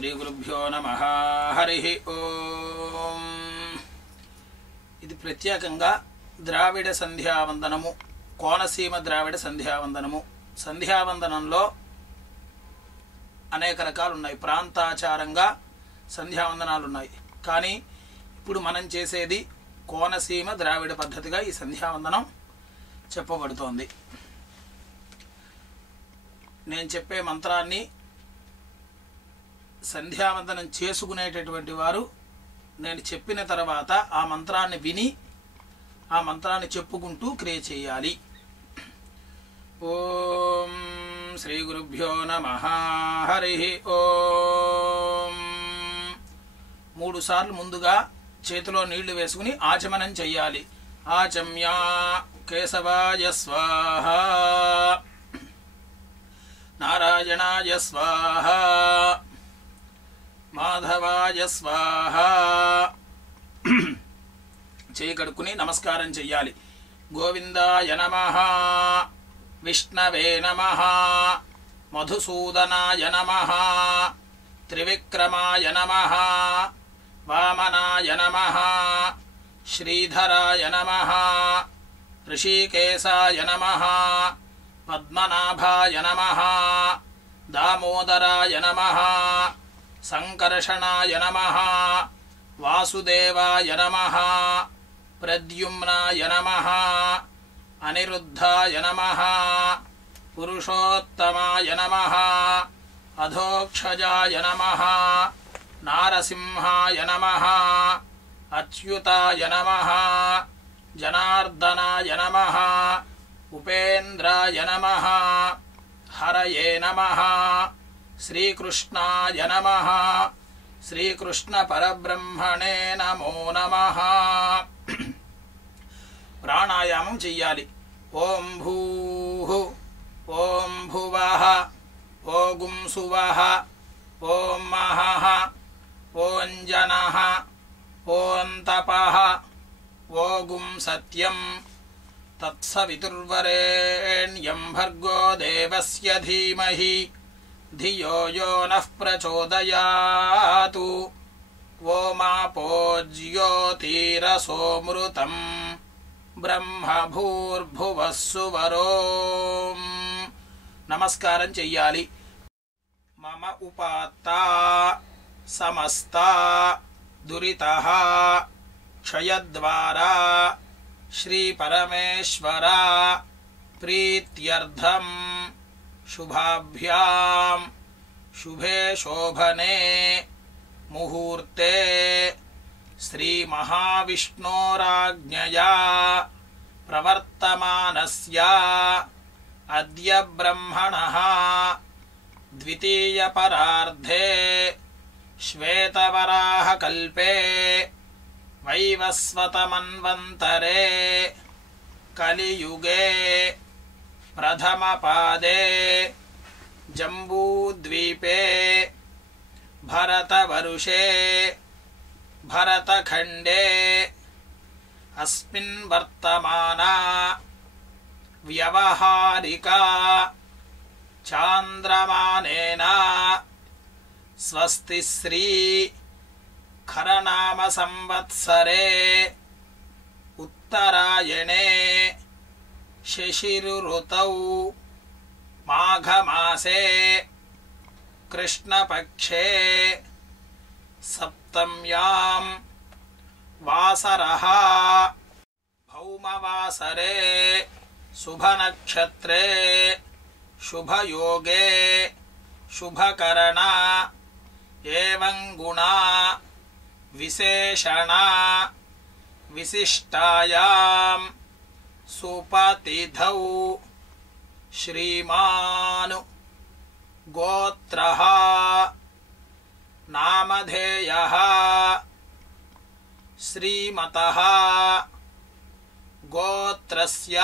श्री गुरुभ्यो नमः हरिः ओम। ఇది ప్రత్యేకంగా ద్రావిడ సంధ్యావందనము, కోనసీమ ద్రావిడ సంధ్యావందనము. సంధ్యావందనంలో అనేక రకాలు ఉన్నాయి, ప్రాంతాచారంగా సంధ్యావందనాలు ఉన్నాయి. కానీ ఇప్పుడు మనం చేసేది కోనసీమ ద్రావిడ పద్ధతిగా ఈ సంధ్యావందనం చెప్పబడుతోంది. నేను చెప్పే మంత్రాన్ని సంధ్యావందనం చేసుకునేటటువంటి వారు నేను చెప్పిన తర్వాత ఆ మంత్రాన్ని విని ఆ మంత్రాన్ని చెప్పుకుంటూ క్రియ చేయాలి. ఓం శ్రీ గురుభ్యో నమః హరిః ఓం. 3 సార్లు ముందుగా చేతిలో నీళ్లు వేసుకుని ఆచమనం చెయ్యాలి. ఆచమ్యా కేశవాయ స్వాహ, నారాయణాయ స్వాహ, మాధవాయ స్వాహ. చేయి కడుక్కుని నమస్కారం చెయ్యాలి. గోవిందాయ నమః, విష్ణవే నమః, మధుసూదనాయ నమః, త్రివిక్రమాయ నమః, వామనాయ నమః, శ్రీధరాయ నమః, ఋషికేశాయ నమః, పద్మనాభాయ నమః, దామోదరాయ నమః, సంకర్షణాయ నమః, వాసుదేవాయ నమః, ప్రద్యుమ్నాయ నమః, అనిరుద్ధాయ నమః, పురుషోత్తమాయ నమః, అధోక్షజాయ నమః, నారసింహాయ నమః, అచ్యుతాయ నమః, జనార్దనాయ నమః, ఉపేంద్రాయ నమః, హరయే నమః, శ్రీకృష్ణాయ నమః, శ్రీకృష్ణ పరబ్రహ్మణే నమో నమః. ప్రాణాయామం చెయ్యాలి. ఓం భూః, ఓం భువః, ఓం సువః, ఓం మహః, ఓం జనః, ఓం తపః, ఓం సత్యం. తత్సవితుర్వరేణ్యం భర్గో దేవస్య ధీమహి ధియో యో నః ప్రచోదయాతు. ఓమాపో జ్యోతిరసోమృతం బ్రహ్మ భూర్భువః సువరోం. నమస్కారం చెయ్యాలి. మమ ఉపాత్తా సమస్తా దురితః క్షయద్వారా శ్రీ పరమేశ్వర ప్రీత్యర్థం శుభాభ్యాం శుభే శోభనే ముహూర్తే శ్రీ మహావిష్ణోరాజ్ఞయా ప్రవర్తమానస్య అద్య బ్రహ్మణః ద్వితీయ పరార్ధే శ్వేతవరాహకల్పే వైవస్వతమన్వంతరే కలియుగే ప్రథమపాదే జంబూద్వీపే భరతవర్షే భరతఖండే అస్మిన్ వర్తమానా వ్యవహారికా చాంద్రమానేన స్వస్తి శ్రీ ఖరనామ సంవత్సరే ఉత్తరాయణే శశిరుతౌ మాఘమాసే కృష్ణపక్షే సప్తమ్యాం వాసరః భౌమవాసరే శుభనక్షత్రే శుభయోగే శుభకరణ ఏవం గుణా విశేషణ విశిష్టాయాం సుపతిథౌ శ్రీమాన్ గోత్రః నామధేయః శ్రీమతః గోత్రస్య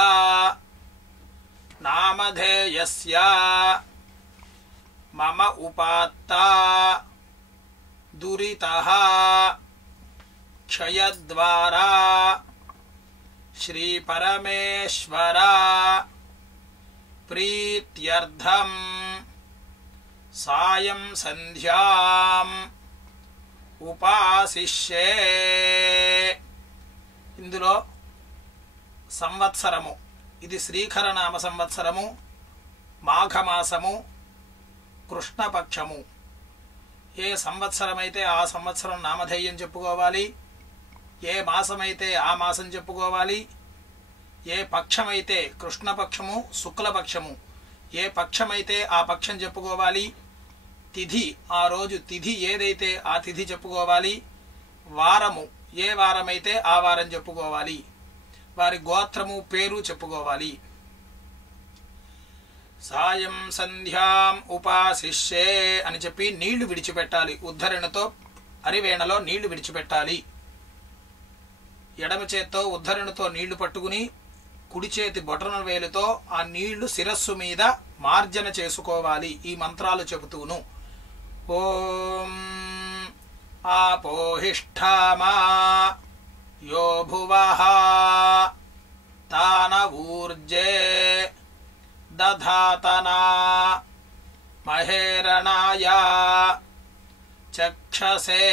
నామధేయస్య మమ ఉపాత్తా దురితః క్షయద్వారా శ్రీ పరమేశ్వర ప్రీత్యర్థం సాయం సంధ్యాం ఉపాసిష్యే. ఇందులో సంవత్సరము, ఇది శ్రీకరనామ సంవత్సరము, మాఘమాసము, కృష్ణపక్షము. ఏ సంవత్సరమైతే ఆ సంవత్సరం నామధేయం చెప్పుకోవాలి, ఏ మాసమైతే ఆ మాసం చెప్పుకోవాలి, ఏ పక్షమైతే కృష్ణపక్షము శుక్లపక్షము, ఏ పక్షమైతే ఆ పక్షం చెప్పుకోవాలి, తిథి ఆ రోజు తిథి ఏదైతే ఆ తిథి చెప్పుకోవాలి, వారము ఏ వారమైతే ఆ వారం చెప్పుకోవాలి, వారి గోత్రము పేరు చెప్పుకోవాలి. సాయం సంధ్యాం ఉపాసిష్యే అని చెప్పి నీళ్లు విడిచిపెట్టాలి. ఉద్ధరణతో అరివేణలో నీళ్లు విడిచిపెట్టాలి. ఎడమ చేత్తో ఉద్ధరణతో నీళ్లు పట్టుకుని కుడి చేతి బొటన వేలుతో ఆ నీళ్లు శిరస్సు మీద మార్జన చేసుకోవాలి. ఈ మంత్రాలు చెబుతూను ఓం ఆపోహిష్ఠామా యో భువః తాన ఊర్జే దధాతనా మహేరణాయ చక్షసే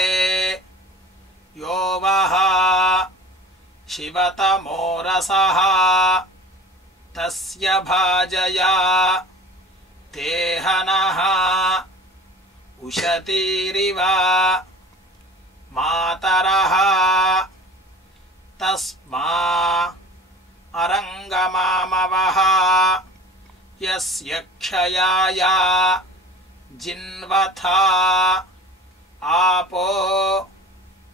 యో వః శివతమోరసః తస్య భాజయా తేహనః ఉషతీరివ మాతరః తస్మా అరంగమామవః యస్య క్షయాయ జిన్వథా ఆపో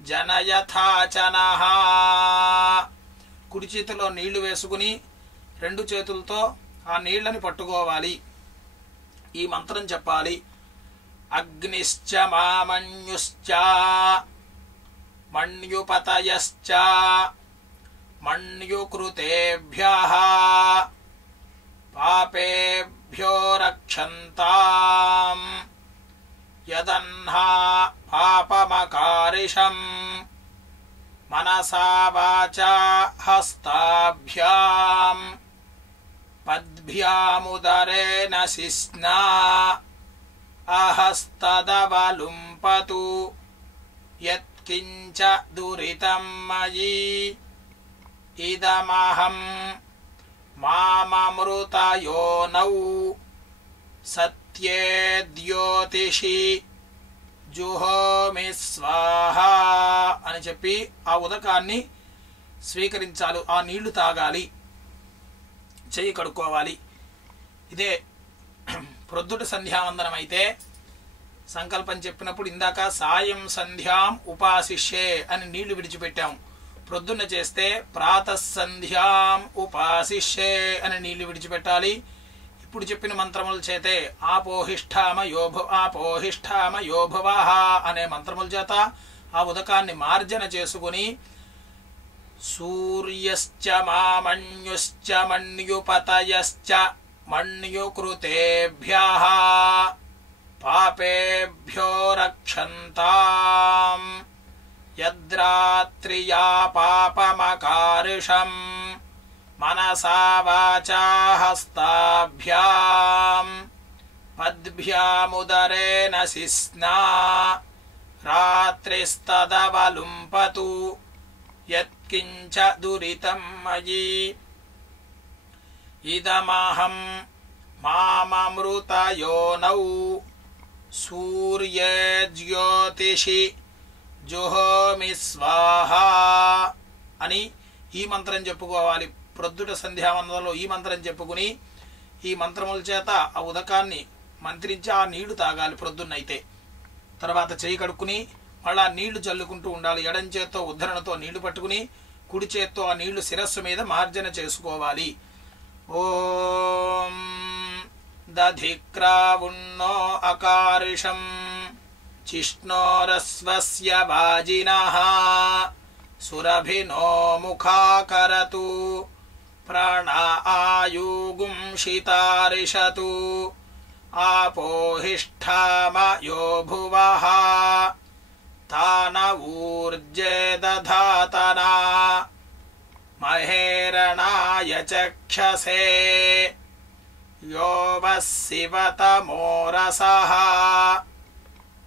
జనయథాచనః. కుడి చేతిలో నీళ్లు వేసుకుని రెండు చేతులతో ఆ నీళ్లని పట్టుకోవాలి. ఈ మంత్రం చెప్పాలి. అగ్నిశ్చ మామన్యుశ్చ మణ్యుపతయశ్చ మణ్యుకృతేభ్యః పాపేభ్యో రక్షంతాం యదన్హా పాపమకారిషం మనసా వాచా హస్తాభ్యాం పద్భ్యాముదరేణ శిస్నా అహస్తదవలుంపతు యత్కించ దురితం మయి ఇదమహం మామమృతయోనౌ సత్యే ద్యోతిషి జుహోమి స్వాహా అని చెప్పి ఆ ఉదకాన్ని స్వీకరించాలి. ఆ నీళ్లు తాగాలి, చెయ్యి కడుక్కోవాలి. ఇదే ప్రొద్దుట సంధ్యావందనం అయితే సంకల్పం చెప్పినప్పుడు ఇందాక సాయం సంధ్యాం ఉపాసిష్యే అని నీళ్లు విడిచిపెట్టాం. ప్రొద్దున్న చేస్తే ప్రాతఃసంధ్యాం ఉపాసిష్యే అని నీళ్లు విడిచిపెట్టాలి. ఇప్పుడు చెప్పిన మంత్రముల చేతే ఆపోహిష్ఠామ యోభవః అనే మంత్రముల చేత ఆ ఉదకాన్ని మార్జన చేసుకుని సూర్యశ్చ మామన్యుశ్చ మన్యుపతయశ్చ మన్యుకృతేభ్యః పాపేభ్యో రక్షంతాం యద్రాత్రియా పాపమకారిషం మనసా వాచా హస్తాభ్యాం పద్భ్యాముదరేణ శిస్నా రాత్రిస్తదవలుంపతు యత్కించ దురితం మయి ఇదమహం మామమృతయోనౌ సూర్యే జ్యోతిషి జుహోమి స్వాహా అని ఈ మంత్రం చెప్పుకోవాలి. ప్రొద్దుట సంధ్యావందనంలో ఈ మంత్రం చెప్పుకుని ఈ మంత్రముల చేత ఆ ఉదకాన్ని మంత్రించి ఆ నీళ్లు తాగాలి ప్రొద్దున్నైతే. తర్వాత చేయి కడుక్కుని మళ్ళా నీళ్లు చల్లుకుంటూ ఉండాలి. ఎడం చేత్తో ఉద్ధరణతో నీళ్లు పట్టుకుని కుడి చేత్తో ఆ నీళ్లు శిరస్సు మీద మార్జన చేసుకోవాలి. ఓం దధిక్రావున్నో అకారిషం చిష్ణోరస్వస్య వాజినః సురభినో ముఖాకరతు ప్రాణ ఆయుగుంషితారిషతు ఆపోహిష్ఠామ యో భువః తాన ఊర్జే దధాతనా మహేరణాయ చక్షసే यो वः शिवतमो रसः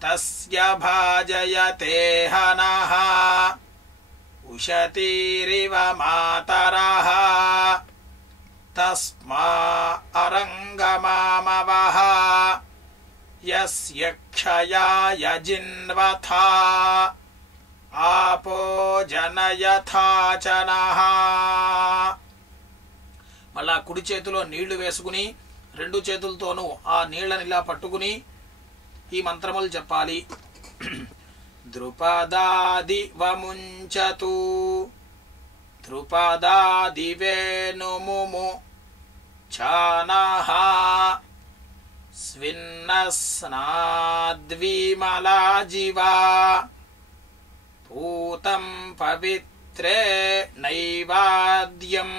तस्य भाजयते हनः उशतीरिव मातरः तस्मा अरङ्गमामवः यस्य क्षयाय जिन्वथा आपो जनयथा चनः. మళ్ళా కుడి చేతిలో నీళ్లు వేసుకుని రెండు చేతులతోనూ ఆ నీళ్లను ఇలా పట్టుకుని ఈ మంత్రములు చెప్పాలి. ద్రుపదాదివముంచతు ద్రుపదాదివేనుముము చానః స్విన్నస్నాద్విమలాజివా పూతం పవిత్రే నైవాద్యం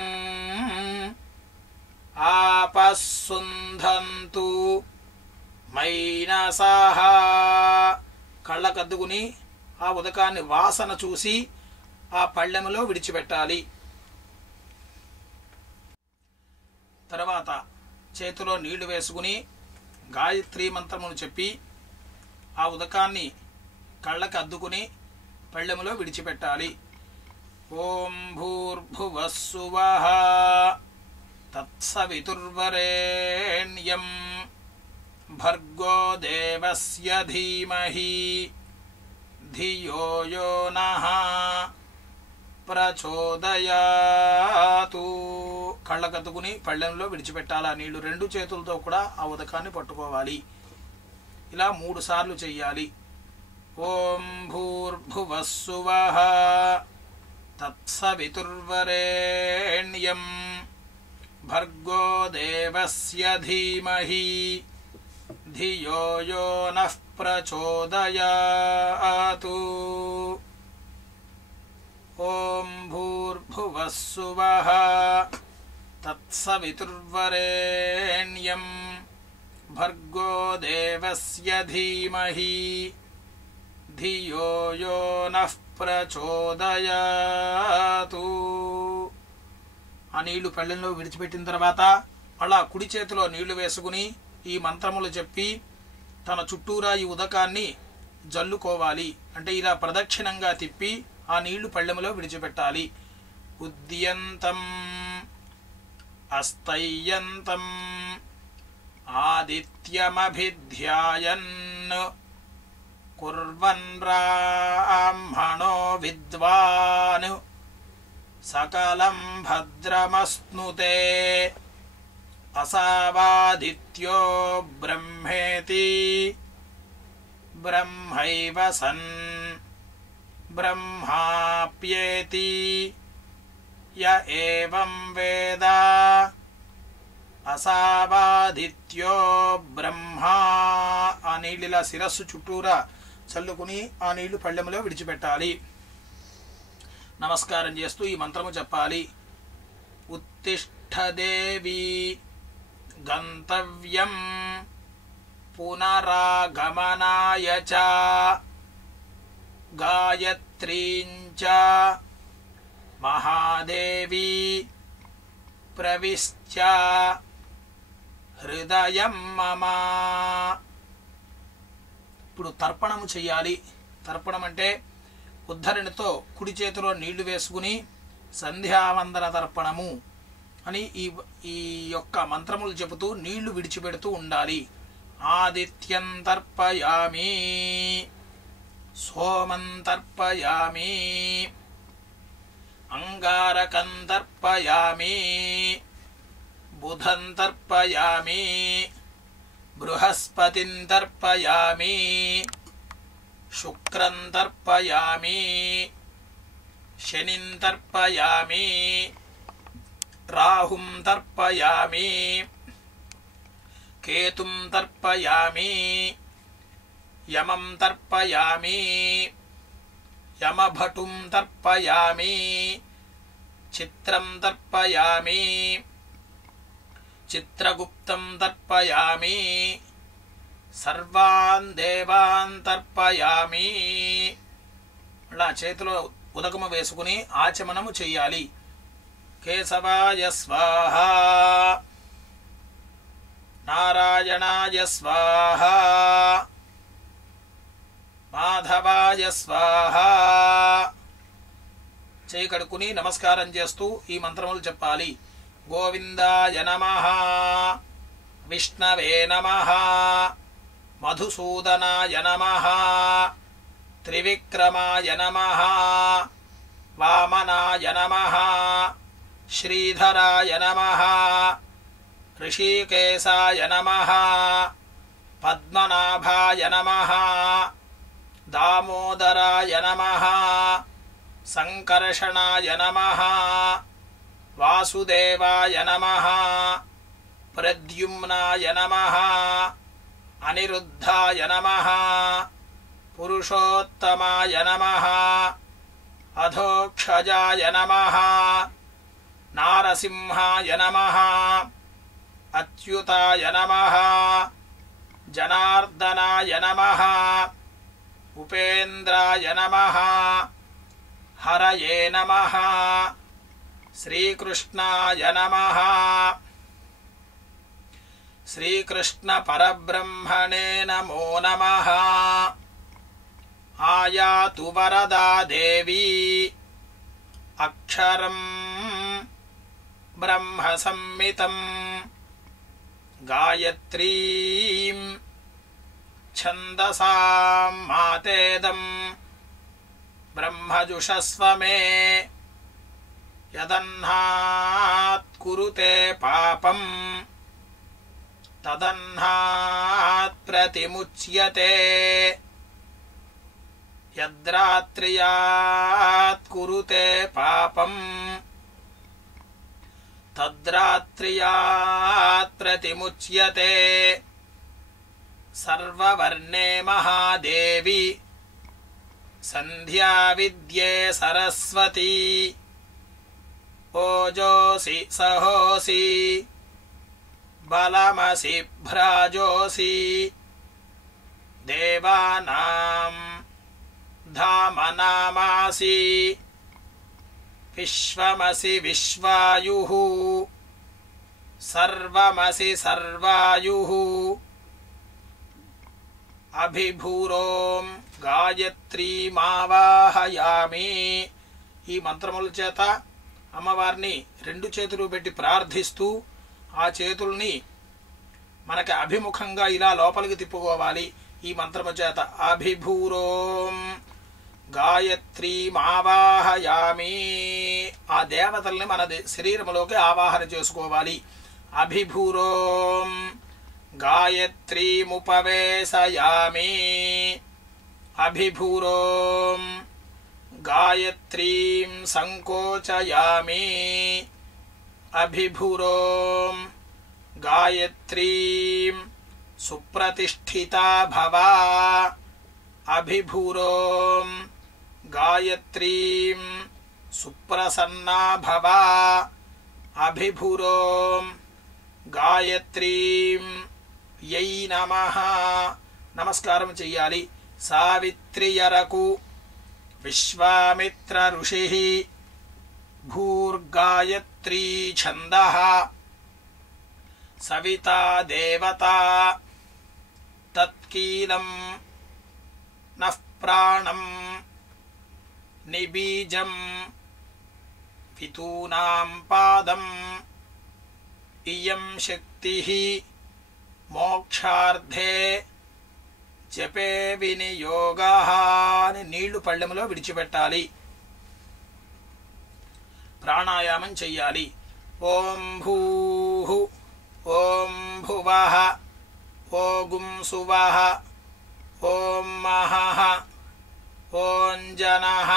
ఆపస్సుంధంతు మైనసః. కళ్ళకద్దుకుని ఆ ఉదకాన్ని వాసన చూసి ఆ పళ్ళెములో విడిచిపెట్టాలి. తర్వాత చేతిలో నీళ్లు వేసుకుని గాయత్రీ మంత్రమును చెప్పి ఆ ఉదకాన్ని కళ్ళకి అద్దుకుని పళ్ళెములో విడిచిపెట్టాలి. ఓం భూర్భువస్సువః తత్సవితుర్వరేణ్యం భర్గో దేవస్య ధీమహి ధియో యో నః ప్రచోదయాతు. కళ్ళకద్దుకుని పళ్ళెంలో విడిచిపెట్టాలి ఆ నీళ్లు. రెండు చేతులతో కూడా ఆ ఉదకాన్ని పట్టుకోవాలి. ఇలా 3 సార్లు చెయ్యాలి. ఓం భూర్భువస్సువః తత్సవితుర్వరేణ్యం భర్గో దేవస్య ధీమహి ధియో యో నః ప్రచోదయాతు. ఓం భూర్భువస్సువః తత్సవితుర్వరేణ్యం భర్గో దేవస్య ధీమహి ధియో యో నః ప్రచోదయాతు. ఆ నీళ్లు పళ్ళెంలో విడిచిపెట్టిన తర్వాత అలా కుడి చేతిలో నీళ్లు వేసుకుని ఈ మంత్రములు చెప్పి తన చుట్టూరా ఈ ఉదకాన్ని జల్లుకోవాలి. అంటే ఇలా ప్రదక్షిణంగా తిప్పి ఆ నీళ్లు పళ్ళెములో విడిచిపెట్టాలి. ఉద్యంతం అస్తయ్యంతం ఆదిత్యమభిధ్యాయన్ కుర్వన్ బ్రాహ్మణో విద్వాన్ సకలం భద్రమస్నుతే అసావాదిత్యో బ్రహ్మేతి బ్రహ్మైవ సన్ బ్రహ్మాప్యేతి య ఏవం వేద అసావాదిత్యో బ్రహ్మా. ఆ నీళ్ళిలా శిరస్సు చుట్టూరా చల్లుకుని ఆ నీళ్లు పళ్ళెములో విడిచిపెట్టాలి. నమస్కారం చేస్తూ ఈ మంత్రము చెప్పాలి. ఉత్తిష్ఠ దేవి గంతవ్యం పునరాగమనాయ చ గాయత్రీం చ మహాదేవి ప్రవిశ్చ హృదయం మమ. ఇప్పుడు తర్పణము చెయ్యాలి. తర్పణం అంటే ఉద్ధరణితో కుడి చేతిలో నీళ్లు వేసుకుని సంధ్యావందన తర్పణము అని ఈ యొక్క మంత్రములు చెబుతూ నీళ్లు విడిచిపెడుతూ ఉండాలి. ఆదిత్యం తర్పయామి, సోమం తర్పయామి, అంగారకం తర్పయామి, బుధం తర్పయామి, బృహస్పతిం తర్పయామి, శుక్రం తర్పయామి, శనిం తర్పయామి, రాహుం తర్పయామి, కేతుం తర్పయామి, యమం తర్పయామి, యమభటుం తర్పయామి, చిత్రం తర్పయామి, చిత్రగుప్తం తర్పయామి, సర్వాన్ దేవాన్ తర్పయామి. అలా చేతిలో ఉదకము వేసుకుని ఆచమనము చెయ్యాలి. కేశవాయ స్వాహ, నారాయణాయ స్వాహా మాధవాయ స్వాహా. చేయి కడుక్కుని నమస్కారం చేస్తూ ఈ మంత్రములు చెప్పాలి. గోవిందాయ నమః, విష్ణవే నమః, మధుసూదనాయ నమః, త్రివిక్రమాయ నమః, వామనాయ నమః, శ్రీధరాయ నమః, ఋషికేశాయ నమః, పద్మనాభాయ నమః, దామోదరాయ నమః, సంకర్షణాయ నమః, వాసుదేవాయ నమః, ప్రద్యుమ్నాయ నమః, అనిరుద్ధాయ నమః, పురుషోత్తమాయ నమః, అధోక్షజాయ నమః, నారసింహాయ నమః, అచ్యుతాయ నమః, జనార్దనాయ నమః, ఉపేంద్రాయ నమః, హరయే నమః, శ్రీకృష్ణాయ నమః. శ్రీకృష్ణ పరబ్రహ్మణే నమో నమః. ఆయాతు వరదా దేవీ అక్షరం బ్రహ్మ సంహితం గాయత్రీం ఛందసాం మాతేదం బ్రహ్మజుషస్వ మే యదన్నాత్ కురుతే పాపం తదన్నాత్ ప్రతిముచ్యతే యద్రాత్ర్యాత్ కురుతే పాపం తద్రాత్ర్యాత్ ప్రతిముచ్యతే. సర్వవర్ణే మహాదేవి సంధ్యా విద్యే సరస్వతి ఓజోసి సహోసి బలమసి భ్రాజోసి దేవానాం ధామనామాసి విశ్వమసి విశ్వాయుః సర్వమసి సర్వాయుః. అభిభూరోం గాయత్రీమావాహయామి. ఈ మంత్రముల చేత అమ్మవారిని రెండు చేతులు పెట్టి ప్రార్థిస్తూ ఆ చేతుల్ని మనకి అభిముఖంగా ఇలా లోపలికి తిప్పుకోవాలి. ఈ మంత్రము చేత అభిభూరోం గాయత్రీమావాహయామి. ఆ దేవతల్ని మన శరీరంలోకి ఆవాహన చేసుకోవాలి. అభిభూరోం గాయత్రీముపవేశయామి. అభిభూరోం గాయత్రీం సంకోచయామి. అభిభూరోం గాయత్రీం సుప్రతిష్ఠితా భవ. అభిభూరోం గాయత్రీం సుప్రసన్నా భవ. అభిభూరోం గాయత్రీం యై నమః. నమస్కారం చెయ్యాలి. సావిత్రియరకు విశ్వామిత్ర ఋషిః భూర్గాయత్రీ ఛందః సవితా దేవతా తత్కీలం నః ప్రాణం నిబీజం పితూనాం పాదం ఇయం శక్తిః మోక్షార్థే జపే వినియోగః అని నీళ్లు పళ్ళెములో విడిచిపెట్టాలి. ప్రాణాయామం చెయ్యాలి. ఓం భూః ఓం భువః ఓం సువః ఓం మహః ఓం జనః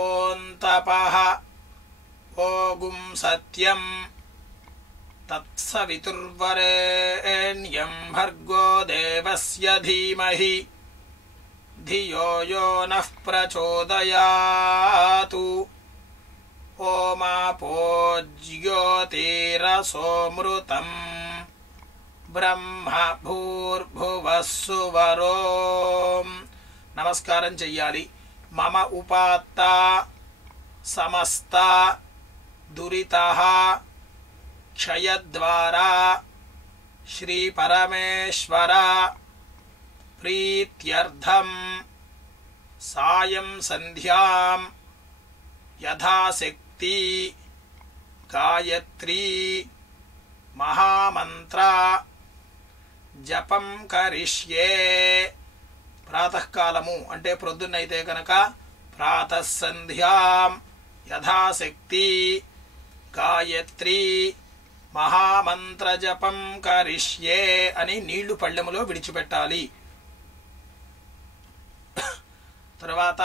ఓం తపః ఓం సత్యం తత్సవితుర్వరేణ్యం భర్గో దేవస్య ధీమహి ధియో యో నః ప్రచోదయాతు. ఓమాపో జ్యోతిరసోమృతం బ్రహ్మ భూర్భువః సువరోం. నమస్కారం చెయ్యాలి. మమ ఉపాత్త సమస్త దురితః క్షయద్వారా శ్రీ పరమేశ్వర ప్రీత్యర్థం సాయం సంధ్యాం యథాశక్తి గాయత్రీ మహామంత్ర జపం కరిష్యే. ప్రాతకాలము అంటే ప్రొద్దున్నైతే కనుక ప్రాతఃసంధ్యాం యథాశక్తి గాయత్రీ మహామంత్ర జపం కరిష్యే అని నీళ్లు పళ్ళెములో విడిచిపెట్టాలి. తర్వాత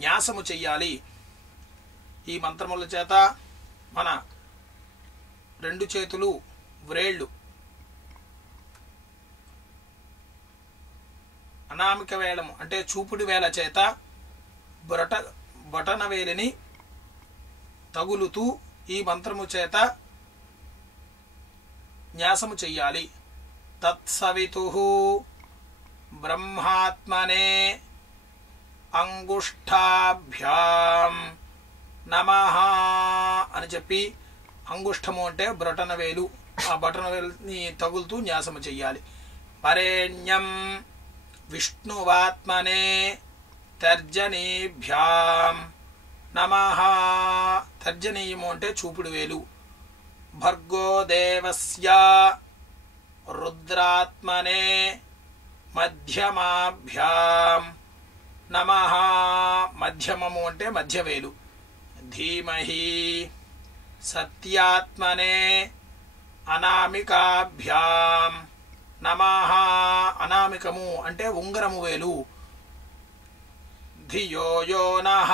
న్యాసము చెయ్యాలి. ఈ మంత్రముల చేత మన రెండు చేతులు వ్రేళ్ళు అనామిక వేళము అంటే చూపుడు వేల చేత బొటన వేలిని తగులుతూ ఈ మంత్రము చేత న్యాసము చెయ్యాలి. తత్సవితుః బ్రహ్మాత్మనే అంగుష్ఠాభ్యాం నమః అని చెప్పి, అంగుష్ఠము అంటే బ్రొటన వేలు, ఆ బొటన వేలుని తగులుతూ న్యాసము చెయ్యాలి. వరేణ్యం విష్ణువాత్మనే తర్జనీభ్యాం నమః. తర్జనీయము అంటే చూపుడు వేలు. భర్గో దేవస్య రుద్రాత్మనే మధ్యమాభ్యాం నమః. మధ్యమము అంటే మధ్యవేలు. ధీమహి సత్యాత్మనే అనామికాభ్యాం నమః. అనామికము అంటే ఉంగరము వేలు. ధియో యో నః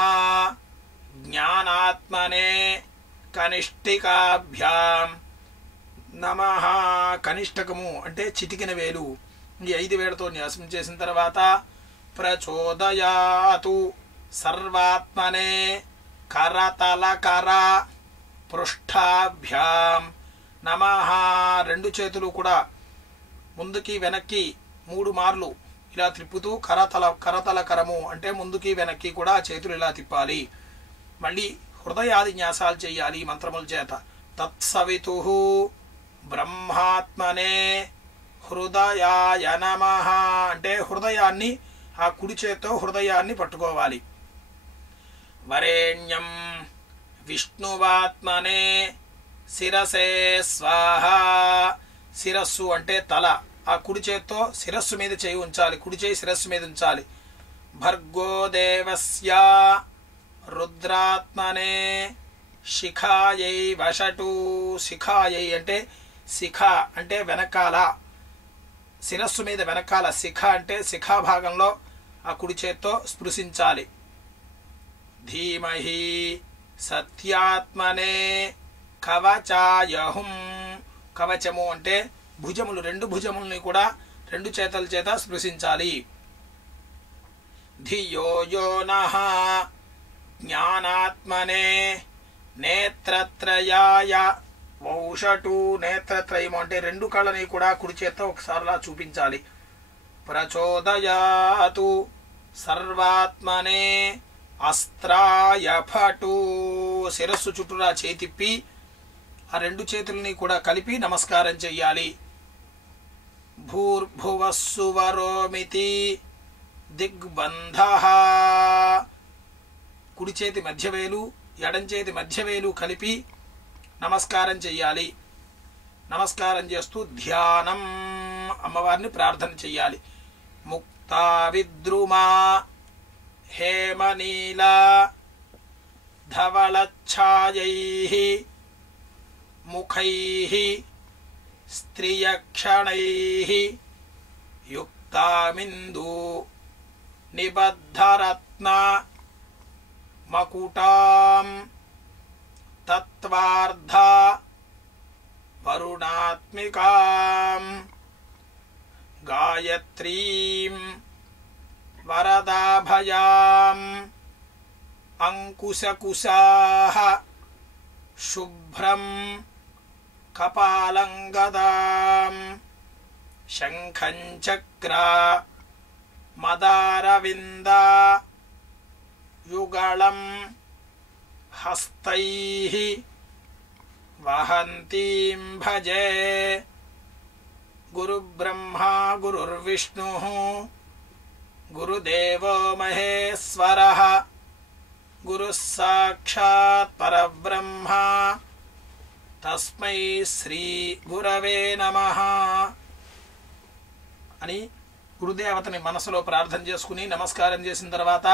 జ్ఞానాత్మనే కనిష్ఠికాభ్యాం నమః. కనిష్ఠకము అంటే చిటికిన వేలు. ఈ 5 వేలతో న్యాసం చేసిన తర్వాత ప్రచోదయాతు సర్వాత్మనే కరతలకర పృష్ఠాభ్యాం నమః. రెండు చేతులు కూడా ముందుకి వెనక్కి 3 మార్లు ఇలా తిప్పుతూ కరతలకరము అంటే ముందుకి వెనక్కి కూడా చేతులు ఇలా తిప్పాలి. మళ్ళీ హృదయాది న్యాసాలు చేయాలి ఈ మంత్రముల చేత. తత్సవితుః బ్రహ్మాత్మనే హృదయాయ నమః అంటే హృదయాన్ని, ఆ కుడి చేత్తో హృదయాన్ని పట్టుకోవాలి. వరేణ్యం విష్ణువాత్మనే శిరసే స్వాహ. శిరస్సు అంటే తల, ఆ కుడి చేత్తో శిరస్సు మీద చేయి ఉంచాలి, కుడి చేయి శిరస్సు మీద ఉంచాలి. భర్గో దేవస్య రుద్రాత్మనే శిఖాయై వషటు. శిఖాయై అంటే శిఖ అంటే వెనకాల, శిరస్సు మీద వెనకాల. శిఖ అంటే శిఖా భాగంలో ఆ కుడి చేత్తో స్పృశించాలి. ధీమహి సత్యాత్మనే కవచాయహుం. కవచము అంటే భుజములు, 2 భుజములని కూడా 2 చేతుల చేత స్పృశించాలి. ధియో యో నః జ్ఞానాత్మనే నేత్రత్రయాయ వౌషటు. నేత్రత్రయము అంటే 2 కళ్ళని కూడా కుడి చేత్తో ఒకసారిలా చూపించాలి. ప్రచోదయాతు సర్వాత్మనే అస్త్రాయ ఫటు. శిరస్సు చుట్టూరా చేతిప్పి ఆ 2 చేతుల్ని కూడా కలిపి నమస్కారం చెయ్యాలి. భూర్భువస్సువరోమితి దిగ్బంధః. కుడి చేతి మధ్యవేలు, ఎడం చేతి మధ్యవేలు కలిపి నమస్కారం చెయ్యాలి. నమస్కారం చేస్తూ ధ్యానం, అమ్మవారిని ప్రార్థన చెయ్యాలి. ముక్తా విద్రుమా హేమనీల ధవళఛాయైః ముఖైః స్త్రియక్షణైః యుక్తామిందు నిబద్ధరత్న మకుటాం తత్వార్ధ వరుణాత్మికాం గాయత్రీం వరదాభయాం అంకుశకుశాః శుభ్రం కపాలంగదాం శంఖం చక్ర మదారవింద యుగళం హస్తైః వహంతీం భజే. गुरुब्रह्मा गुरुर्विष्णुः गुरुदेवो महेश्वरः गुरुः साक्षात् परब्रह्म तस्मै श्री गुरवे नमः అని గురుదేవతని మనసులో ప్రార్థన చేసుకుని నమస్కారం చేసిన తర్వాత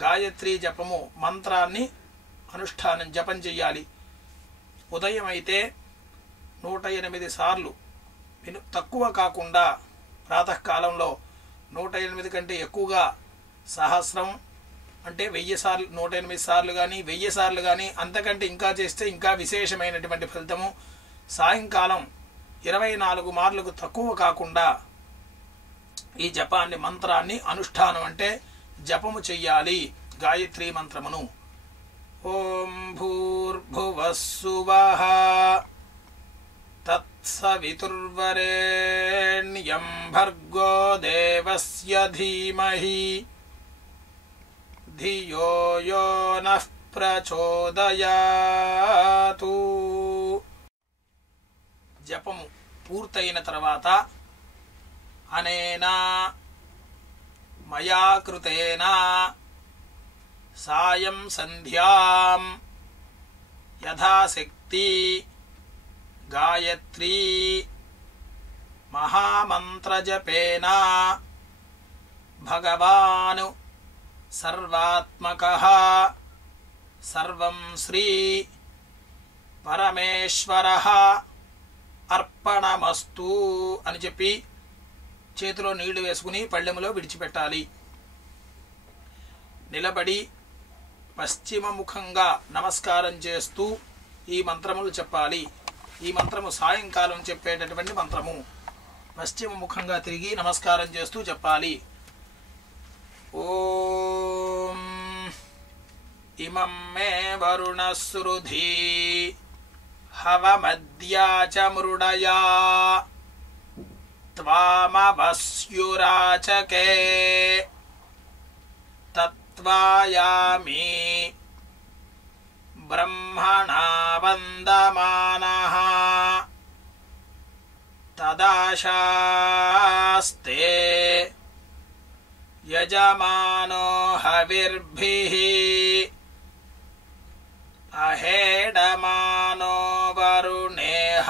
గాయత్రి జపము మంత్రాన్ని అనుష్ఠానం జపం చేయాలి. ఉదయం అయితే 108 సార్లు తక్కువ కాకుండా ప్రాతకాలంలో 108 కంటే ఎక్కువగా సహస్రం అంటే 1000 సార్లు 108 సార్లు కానీ 1000 సార్లు కానీ అంతకంటే ఇంకా చేస్తే ఇంకా విశేషమైనటువంటి ఫలితము. సాయంకాలం 24 మార్లకు తక్కువ కాకుండా ఈ జపాన్ని మంత్రాన్ని అనుష్ఠానం అంటే జపము చెయ్యాలి. గాయత్రి మంత్రమును ఓం భూర్భువస్సువః తత్సవితుర్వరేణ్యం భర్గో దేవస్య ధీమహి ధియో యో నః ప్రచోదయాతు. జపము పూర్తయిన తర్వాత అనేనా మయా కృతేన సాయం సంధ్యాం యథాశక్తి గాయత్రీ మహామంత్రజపేన భగవాన్ సర్వాత్మకః సర్వం శ్రీ పరమేశ్వరః అర్పణమస్తు అని చెప్పి చేతిలో నీళ్లు వేసుకుని పళ్ళెములో విడిచిపెట్టాలి. నిలబడి పశ్చిమ ముఖంగా నమస్కారం చేస్తూ ఈ మంత్రములు చెప్పాలి. ఈ మంత్రము సాయంకాలం చెప్పేటటువంటి మంత్రము. పశ్చిమ ముఖంగా తిరిగి నమస్కారం చేస్తూ చెప్పాలి. ఓం ఇమం మే వరుణస్రుధీ హవమద్యా చ మృడయా త్వామవస్యురాచకే తత్వాయామి బ్రహ్మణా వందమానః తదాశాస్తే యజమానో హవిర్భిః అహేడమానో వరుణేహ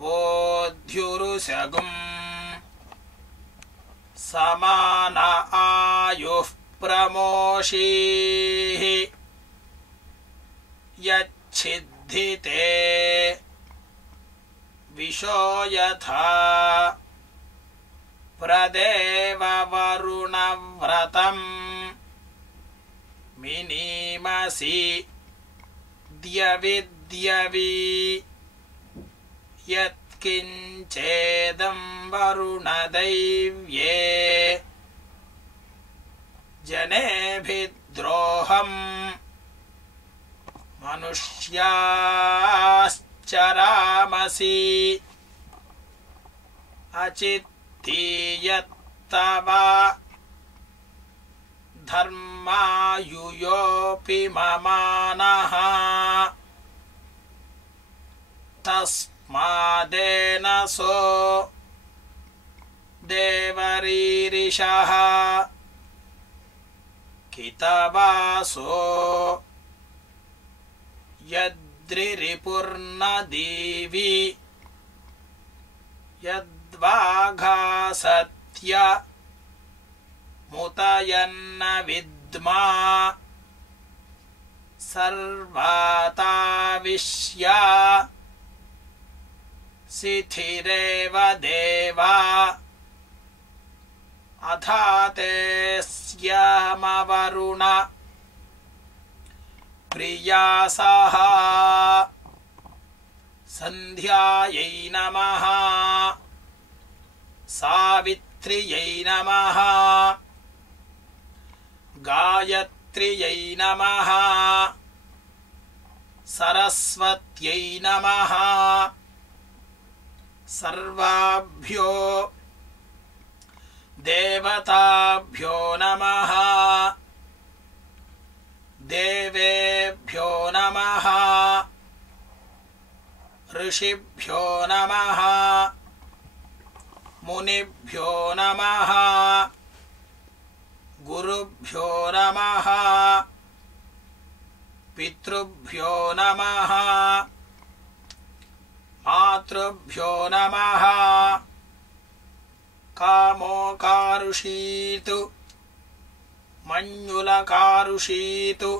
బోధ్యురుషగుం సమాన ఆయుః ప్రమోషీః యచ్ఛిద్ధితే విశో యథా ప్రదేవ వరుణవ్రతం మినీమసి ద్యవిద్యవి యత్కించేదం వరుణదైవ్యే జనేభిద్రోహం మనుష్యాశ్చరామసి అచిత్తీయత్తవ ధర్మాయుయోపి మమానః తస్మాదేన సో దేవరీరిషః కితవాసో యద్రిరిపుర్నదీవి యద్వాఘాసత్య ముతయన్న విద్మా సర్వాతావిష్యా శిథిరేవ దేవా అథాతే స్యామవరుణ ప్రియాసః సంధ్యాయై నమః సావిత్ర్యై నమః గాయత్ర్యై నమః సరస్వత్యై నమః సర్వాభ్యో దేవతాభ్యో నమః దేవేభ్యో నమః ऋषिभ्यो नमः मुनिभ्यो नमः गुरुभ्यो नमः पितृभ्यो नमः मातृभ्यो नमः कामोकारुषीतु मञ्जुलकारुषीतु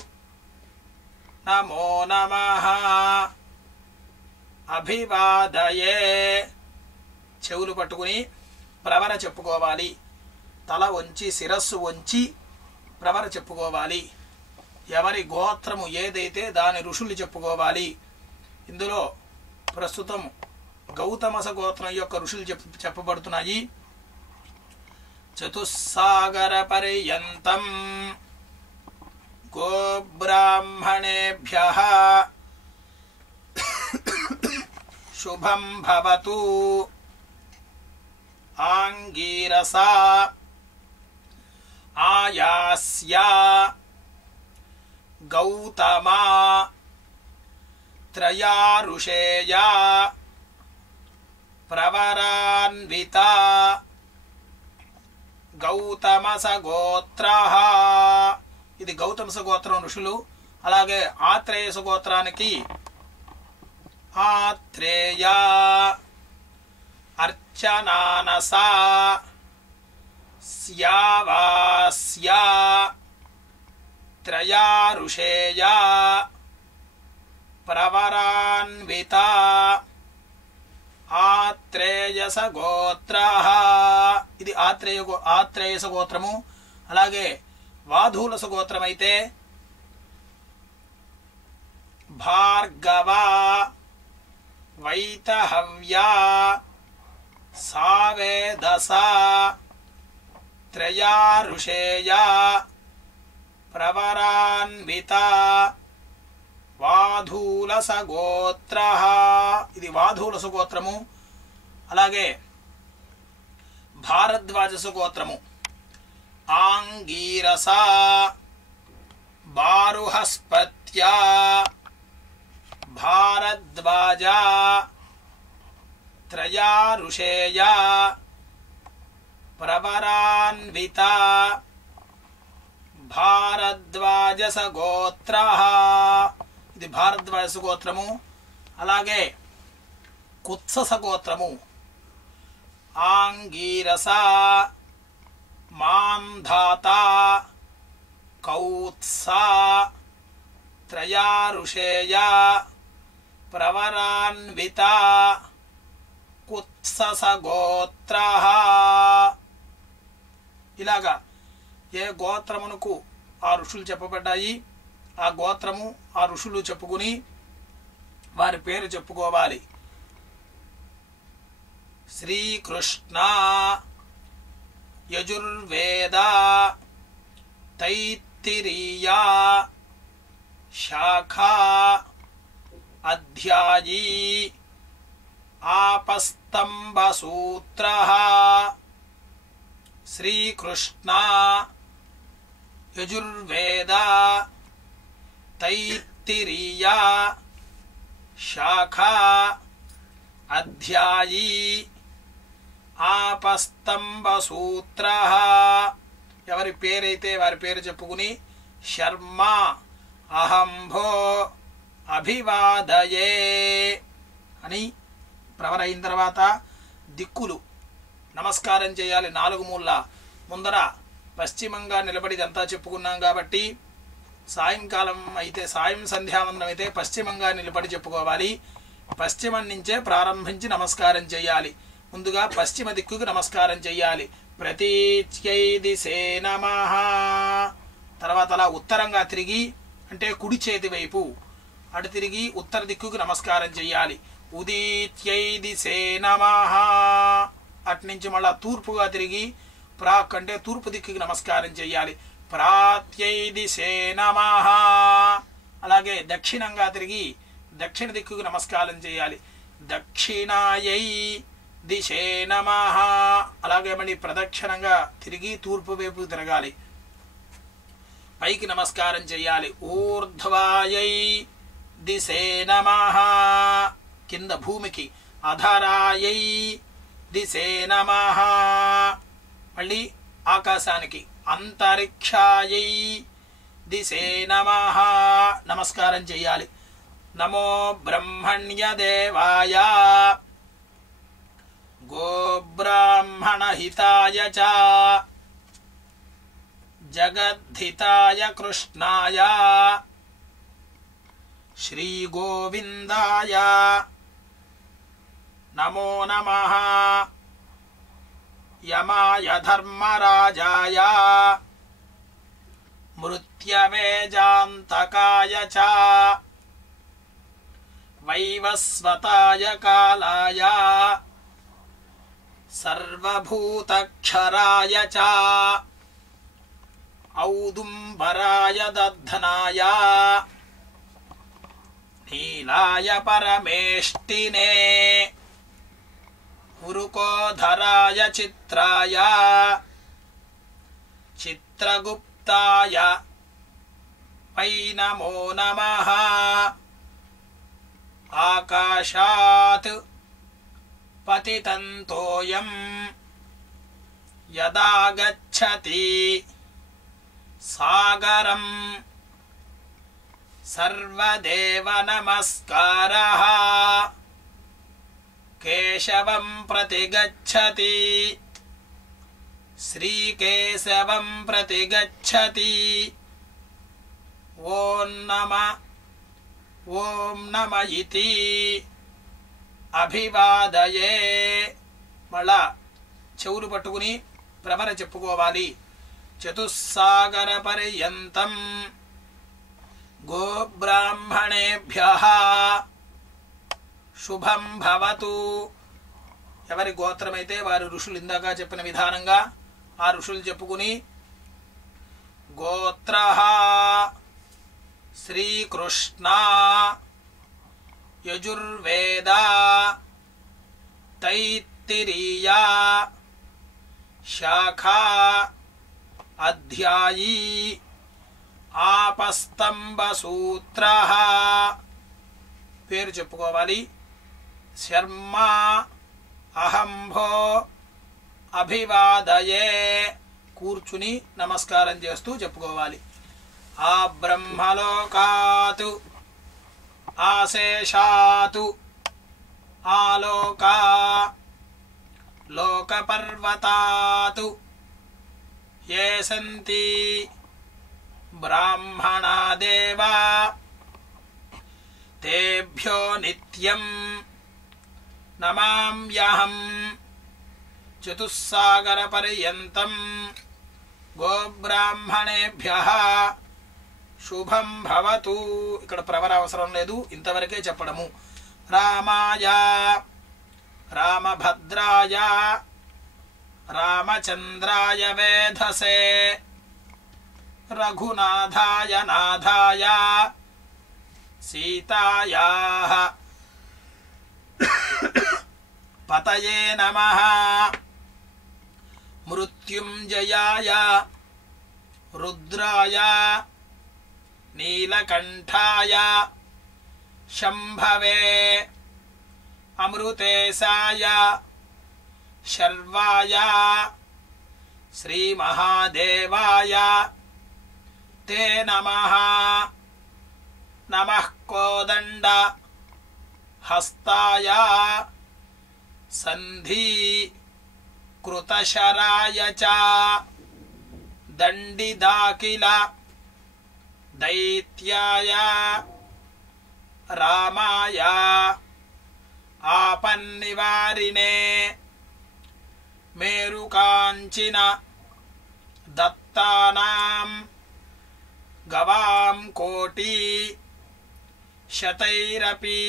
नमो नमः అభివాదయే. చెవులు పట్టుకుని ప్రవర చెప్పుకోవాలి. తల వంచి శిరస్సు వంచి ప్రవర చెప్పుకోవాలి. ఎవరి గోత్రము ఏదైతే దాని ఋషులు చెప్పుకోవాలి. ఇందులో ప్రస్తుతం గౌతమస గోత్రం యొక్క ఋషులు చెప్పబడుతున్నాయి. చతుస్సాగర పర్యంతం గోబ్రాహ్మణేభ్యః శుభం భవతు. ఆంగీరసా ఆయాస్యా గౌతమా త్రయా ఋషేయా ప్రవరాన్వితా గౌతమస గోత్రః. ఇది గౌతమస గోత్రం ఋషులు. అలాగే ఆత్రేయస గోత్రానికి ఆత్రేయ అర్చనానసా స్యావాస్యా త్రయా ఋషేయా ప్రవరాన్వితా ఆత్రేయస గోత్రః. ఇది ఆత్రేయస గోత్రము. అలాగే వాధూలస గోత్రం అయితే భార్గవ వైతహవ్యా సావేదస త్రయా ఋషేయా ప్రవరాన్వితా వాధూలస గోత్రః. ఇది వాధూలస గోత్రము. అలాగే భారద్వాజస గోత్రము ఆంగీరస బారుహస్పత్యా భారద్వాజ త్రయా ఋషేయా ప్రవరాన్వితా భారద్వాజస గోత్రః. ఇది భారద్వాజస గోత్రము. అలాగే కుత్సస గోత్రము ఆంగీరస మాంధాతా కౌత్సా త్రయా ఋషేయా ప్రవరాన్వితా కుత్సస గోత్రః. ఇలాగా ఏ గోత్రమునకు ఆ ఋషులు చెప్పబడ్డాయి ఆ గోత్రము ఆ ఋషులు చెప్పుకుని వారి పేరు చెప్పుకోవాలి. శ్రీకృష్ణ యజుర్వేద తైత్తిరీయా శాఖా అధ్యాయీ ఆపస్తంభసూత్రః. శ్రీకృష్ణ యజుర్వేద తైత్తిరీయా శాఖా అధ్యాయీ ఆపస్తంభసూత్రః. ఎవరి పేరైతే వారి పేరు చెప్పుకుని శర్మ అహంభో అభివాదయే అని ప్రవర అయిన తర్వాత దిక్కులు నమస్కారం చేయాలి. 4 మూల ముందర పశ్చిమంగా నిలబడి ఇదంతా చెప్పుకున్నాం కాబట్టి సాయంకాలం అయితే సాయం సంధ్యావందనం అయితే పశ్చిమంగా నిలబడి చెప్పుకోవాలి. పశ్చిమం నుంచే ప్రారంభించి నమస్కారం చేయాలి. ముందుగా పశ్చిమ దిక్కుకు నమస్కారం చేయాలి. ప్రతీచ్యై దిశే నమః. తర్వాత అలా ఉత్తరంగా తిరిగి అంటే కుడి చేతి వైపు అటు తిరిగి ఉత్తర దిక్కుకు నమస్కారం చేయాలి. ఉదీత్యై దిశే నమః. అటు నుంచి మళ్ళా తూర్పుగా తిరిగి ప్రాక్ అంటే తూర్పు దిక్కుకి నమస్కారం చేయాలి. ప్రాత్యై దిశే నమః. అలాగే దక్షిణంగా తిరిగి దక్షిణ దిక్కుకు నమస్కారం చేయాలి. దక్షిణాయై దిశే నమః. అలాగే మళ్ళీ ప్రదక్షిణంగా తిరిగి తూర్పు వైపు తిరగాలి. పైకి నమస్కారం చేయాలి. ఊర్ధ్వాయై దిశే నమః. కింద భూమికి అధరాయై దిశే నమః. మళ్ళీ ఆకాశానికి అంతరిక్షాయై దిశే నమః నమస్కారం చెయ్యాలి. నమో బ్రహ్మణ్యదేవాయ గోబ్రాహ్మణహితాయ చ జగద్ధితాయ కృష్ణాయ శ్రీగోవిందాయ నమో నమః. యమాయ ధర్మరాజాయ మృత్యవేజాంతకాయ చ వైవస్వతాయ కాలాయ సర్వభూతక్షరాయ చ ఔదుంబరాయ దధ్నాయ నీలాయ పరమేష్టినే ఉరుకోధరాయ చిత్రాయ చిత్రగుప్తాయ వై నమో నమః. ఆకాశాత్ పతితంతోయం యదా గచ్చతి సాగరం సర్వదేవ నమస్కారః కేశవం ప్రతి గచ్చతి శ్రీకేశవం ప్రతి గచ్చతి. ఓం నమ ఇతి అభివాదయే. మళ్ళా చెవులు పట్టుకుని ప్రవర చెప్పుకోవాలి. చతుస్సాగర పర్యంతం గోబ్రాహ్మణేభ్యః శుభం భవతు. ఎవరి గోత్రమైతే వారు ఋషులు ఇందాక చెప్పిన విధానంగా ఆ ఋషులు చెప్పుకుని గోత్రః శ్రీకృష్ణ యజుర్వేద తైత్తిరీయ శాఖా అధ్యాయీ ఆపస్తంభసూత్రః. పేరు చెప్పుకోవాలి. శర్మ అహంభో అభివాదయే. కూర్చుని నమస్కారం చేస్తూ చెప్పుకోవాలి. ఆ బ్రహ్మలోకాతు ఆశేషాతు ఆలోకా లోకపర్వతాతు ఏ సంతి బ్రాహ్మణా దేవా తేభ్యో నిత్యం నమామ్యహం. చతుస్సాగర పర్యంతం గోబ్రాహ్మణేభ్యః శుభం భవతు. ఇక్కడ ప్రవర అవసరం లేదు, ఇంతవరకే చెప్పడము. రామాయ రామభద్రాయ రామచంద్రాయ వేధసే రఘునాథాయ నాథాయ సీతాయాః పతయే నమః. మృత్యుంజయాయ రుద్రాయ నీలకంఠాయ శంభవే అమృతేశాయ శర్వాయ శ్రీమహాదేవాయ తే నమః. నమః కోదండ హస్తాయ సంధి కృతశరాయ చ దండిదాకిల దైత్యాయ రామాయ ఆపన్నివారిణే మేరుకాంచిన దత్తానాం గవాం కోటి శతైరపి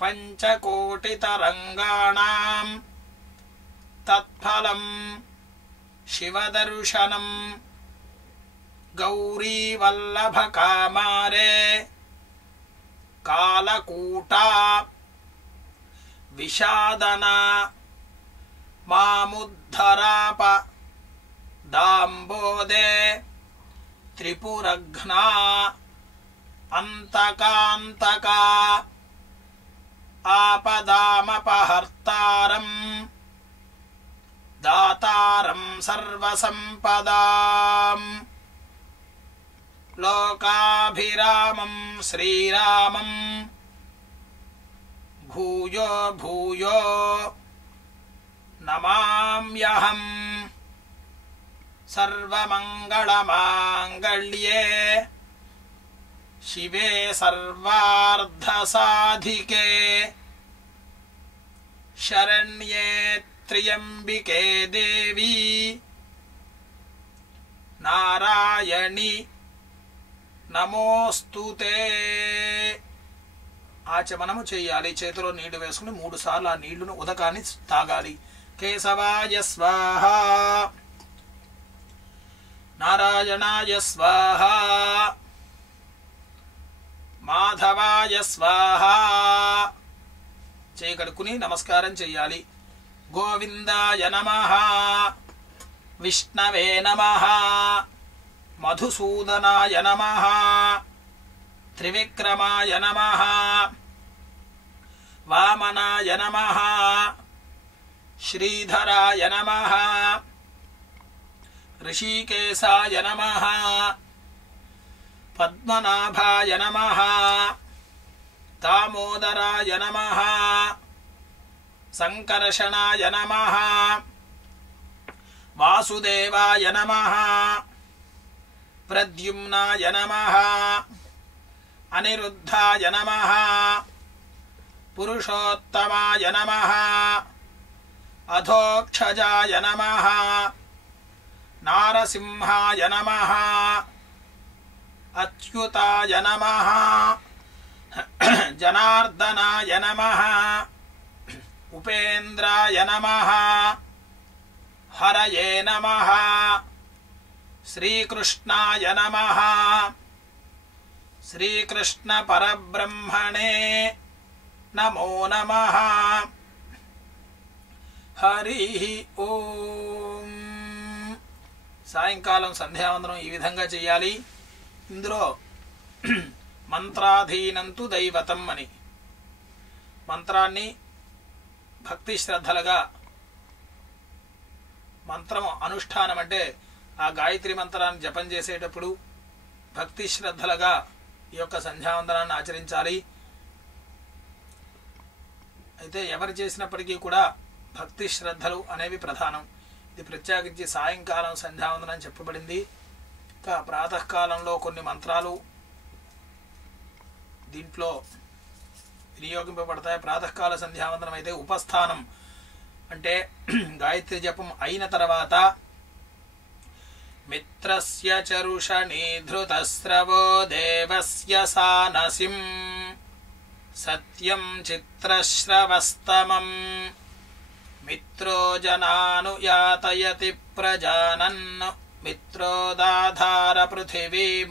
పంచకోటితరంగాణాం తత్ఫలం శివదర్శనం గౌరీవల్లభకామారే కాలకూటా విషాదన మాముద్ధరాప దాంబోదే త్రిపురఘ్నా అంతకాంతకా आपदामपहर्तारं दातारं सर्वसम्पदां लोकाभिरामं श्रीरामं भूयो भूयो नमाम्यहम् सर्वमङ्गलमाङ्गल्ये शिवे सर्वार्धसाधिके शरण्ये त्र्यम्बिके देवी नारायणी नमोस्तुते। ఆచమనము చేయాలి. చేతిలో నీళ్లు వేసుకుని 3 సార్లు ఆ నీళ్లను ఉదకాన్ని తాగాలి. కేశవాయ స్వాహ, నారాయణాయ స్వాహ, మాధవాయ స్వాహ. చేయి కడుక్కుని నమస్కారం చెయ్యాలి. గోవిందాయ నమః, విష్ణవే నమః, మధుసూదనాయ నమః, త్రివిక్రమాయ నమః, వామనాయ నమః, శ్రీధరాయ నమః, ఋషికేశాయ నమః, పద్మనాభాయ నమః, దామోదరాయ నమః, సంకర్షణాయ నమః, వాసుదేవాయ నమః, ప్రద్యుమ్నాయ నమః, అనిరుద్ధాయ నమః, పురుషోత్తమాయ నమః, అధోక్షజాయ నమః, నారసింహాయ నమః, అచ్యుతాయ నమః, జనార్దనాయ నమః, ఉపేంద్రాయ నమః, హరయే నమః, శ్రీకృష్ణాయ నమః, శ్రీకృష్ణ పరబ్రహ్మణే నమో నమః. హరి ఓం. సాయంకాలం సంధ్యావందనం ఈ విధంగా చేయాలి. ఇందులో మంత్రాధీనంతు దైవతం అని మంత్రాన్ని భక్తి శ్రద్ధలుగా, మంత్రం అనుష్ఠానం అంటే ఆ గాయత్రి మంత్రాన్ని జపం చేసేటప్పుడు భక్తి శ్రద్ధలుగా ఈ యొక్క సంధ్యావందనాన్ని ఆచరించాలి. అయితే ఎవరు చేసినప్పటికీ కూడా భక్తి శ్రద్ధలు అనేవి ప్రధానం. ఇది ప్రత్యేకించి సాయంకాలం సంధ్యావందనం చెప్పబడింది. ఇంకా ప్రాతకాలంలో కొన్ని మంత్రాలు దీంట్లో వినియోగింపబడతాయి. ప్రాతకాల సంధ్యావందనం అయితే ఉపస్థానం అంటే గాయత్రి జపం అయిన తర్వాత మిత్రస్య చరుషణీ ధృతస్రవో దేవస్య సానసిం సత్యం చిత్రశ్రవస్తమం మిత్రో జనానుయాతయతి ప్రజానన్ మిత్రోదాధార పృథివీముతద్యాం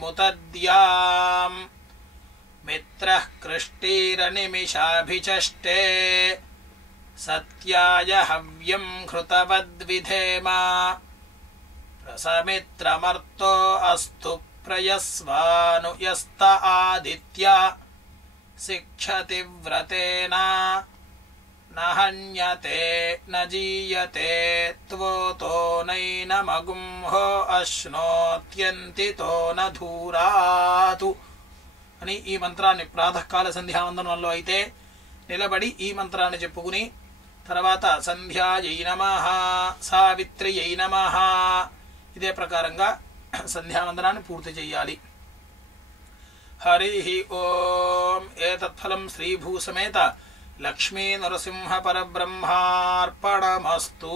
మిత్రః కృష్టీరనిమిషాభిచష్టే సత్యాయ హవ్యం ఘృతవద్విధేమ రసమిత్రమర్తో అస్తు ప్రయస్వానుయస్త ఆదిత్య శిక్షతి వ్రతేన నహన్యతే నజీయతే త్వోతో నైనమగుంహో అశ్నోత్యంతితో నధూరాతు అని ఈ మంత్రాన్ని ప్రాతకాల సంధ్యావందనంలో అయితే నిలబడి ఈ మంత్రాన్ని చెప్పుకుని తర్వాత సంధ్యాయై నమః, సావిత్ర్యై నమః ఇదే ప్రకారంగా సంధ్యావందనాన్ని పూర్తి చేయాలి. హరి ఓం. ఏతత్ఫలం శ్రీభూసమేత లక్ష్మీ నరసింహ పరబ్రహ్మార్పణమస్తు.